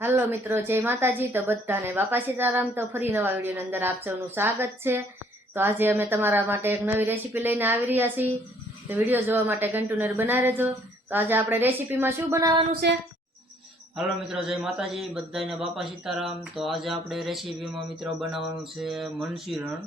Hello मित्रों, जय माताजी। तो बधाने बापा सीताराम। तो फरी नवा विडियो अंदर आप सबनु स्वागत है। तो आज अमे तमारा माटे एक नवी रेसिपी लईने आवी रह्या छीए। तो विडियो जोवा माटे कंटिन्यू बना रहेजो। तो आज आपणे रेसिपीमां शुं बनाववानुं छे? हेलो मित्रों, जय माताजी, बधाने बापा सीताराम। तो आज आपणे रेसिपीमां मित्रों बनाववानुं छे मंचूरियन।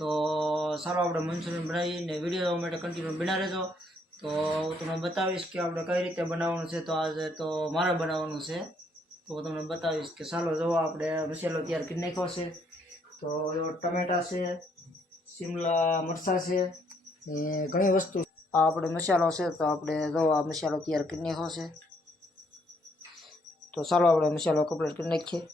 तो चालो आपणे मंचूरियन बनावीने विडियो जोवा माटे कंटिन्यू बना रहेजो। तो तमने बतावीश के आपणे कई रीते बनाववानुं छे। तो आज तो मारे बनाववानुं छे। तो तमने बतावीश के चालो जो आपणे मसालो तैयार करी नाख्यो छे। तो टमेटा छे, शिमला मरचा छे, घणी वस्तु आपणे मसालो छे। तो आपणे जो आ मसालो तैयार करी नाख्यो छे। तो चालो आपणे मसालो कम्प्लीट करी नाखीए।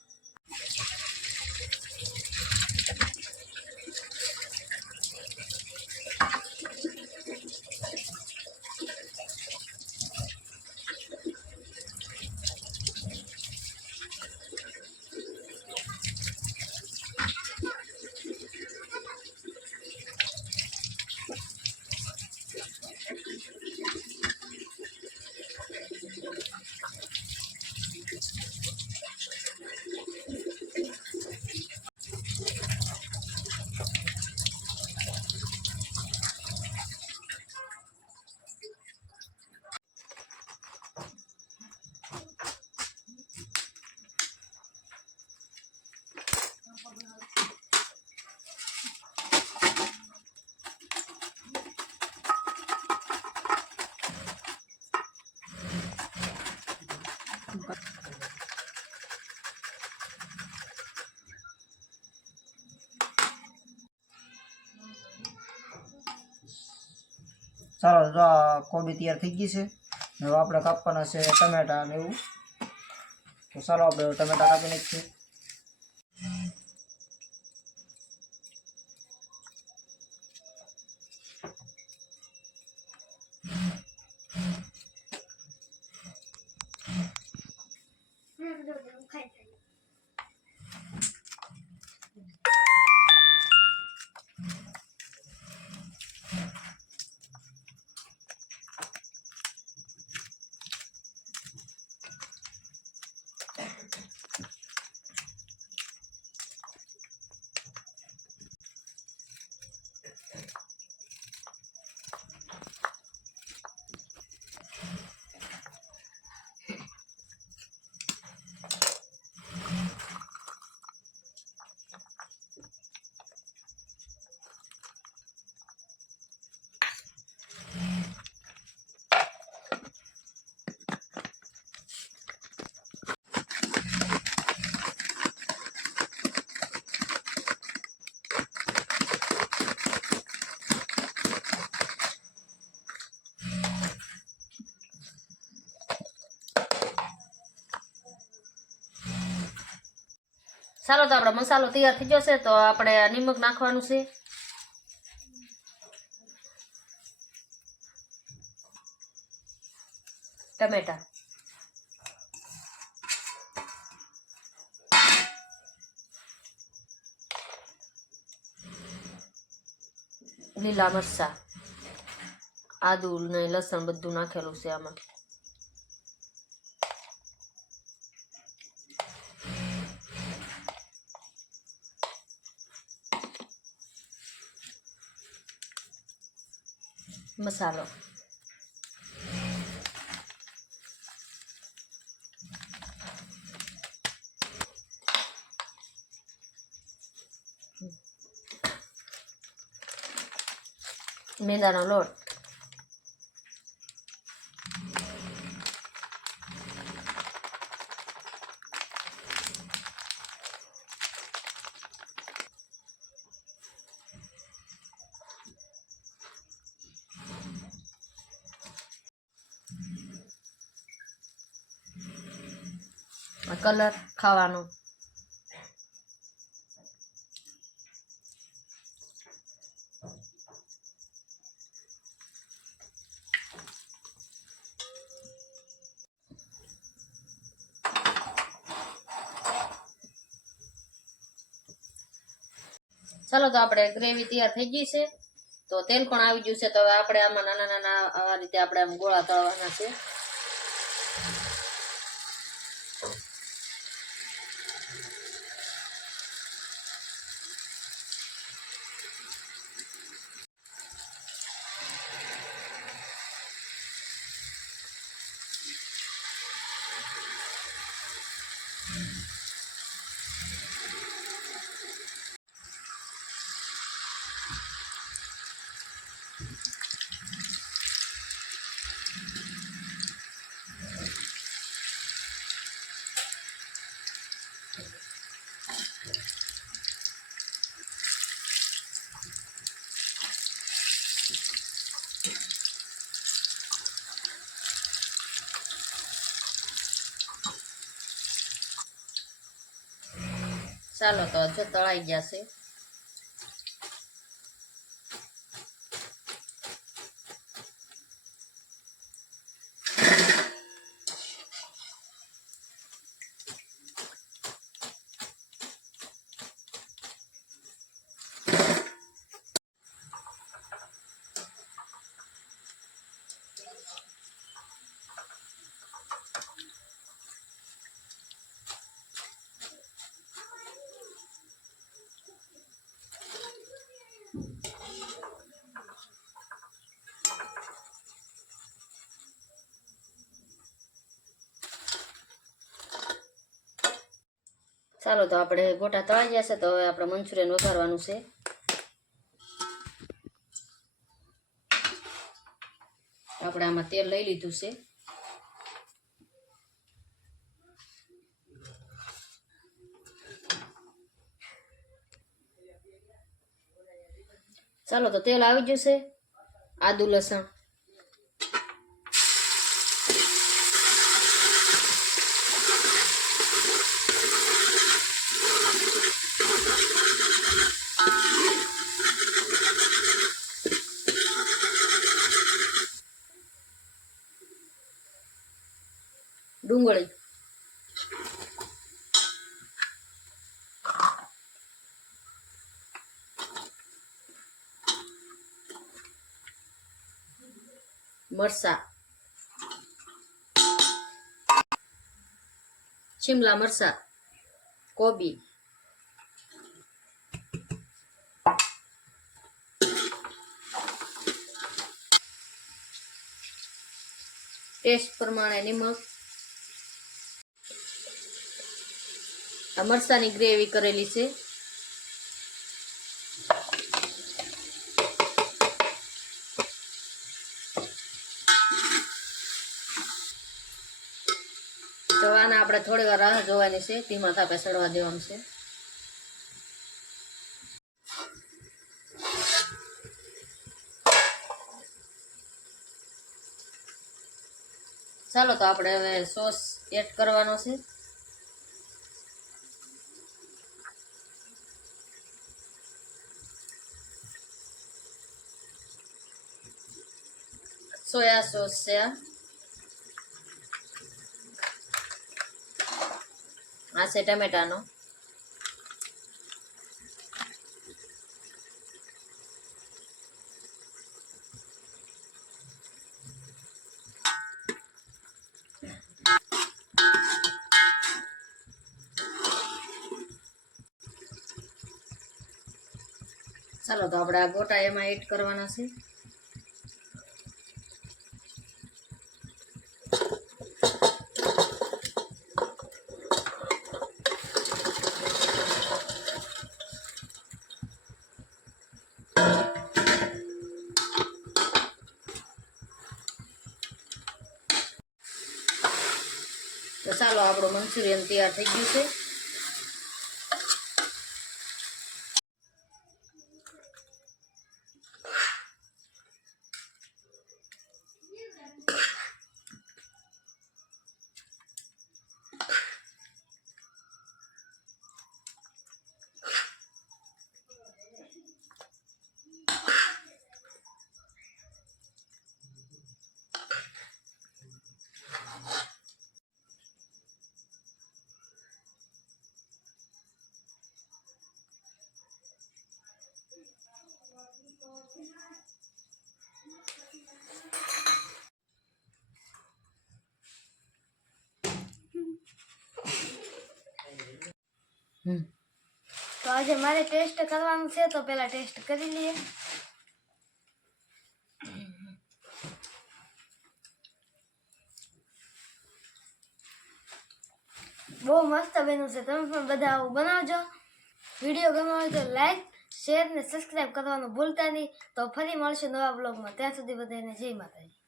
चालो जो आ कोबी तैयार थई गई है। हवे आपणे कापवाना छे टमेटा ने एवुं। तो चालो आपणे टमेटा कापी नाखीए। चालो तो आपणो मसालो तैयार थई गयो छे। तो आपणे निमक नाखवानुं छे, टमेटा, લીલા મરચા, આદુ ને લસણ બધું નાખેલું છે આમાં। મસાલો, મેંદાનો લોટ, કલર ખાવાનો, चलो तो આપણે ગ્રેવી તૈયાર થઈ ગઈ છે। તો તેલ પણ આવી ગયું છે। તો હવે આપણે આમાં નાના નાના આ રીતે આપણે આમ ગોળા તળવાના છે। ચાલો તો જો તળાઈ ગયા છે. ચાલો તો આપણે ગોટા તળાઈ ગયા છે. તો હવે આપણે મંચુરિયન વઘારવાનું છે. આપણે આમાં તેલ લઈ લીધું છે. ચાલો તો તેલ આવી ગયું છે. આદુ લસણ ડુંગળી મરચાં શિમલા મરચાં કોબી ટેસ્ટ પ્રમાણે નિમક આ મરચાંની ગ્રેવી કરેલી છે. તો આને આપણે થોડી વાર રાહ જોવાની છે. ધીમા તાપે સડવા દેવાનું છે. ચાલો તો આપણે હવે સોસ એડ કરવાનો છે. સોયા સોસ છે. આ છે ટમેટાનો. ચાલો તો આપણે આ ગોટા એમાં એડ કરવાના છે. તો ચાલો આપણું મંચુરિયન તૈયાર થઈ ગયું છે. તો આજે મારે ટેસ્ટ કરવાનું છે, તો પહેલા ટેસ્ટ કરી લઈએ. બહુ મસ્ત બન્યું છે. તમે પણ બધા આવું બનાવજો. વિડીયો ગમ્યો હોય તો લાઈક, શેર ને સબસ્ક્રાઈબ કરવાનું ભૂલતા નહીં. તો ફરી મળશું નવા બ્લોગમાં. ત્યાં સુધી બધાને જય માતાજી.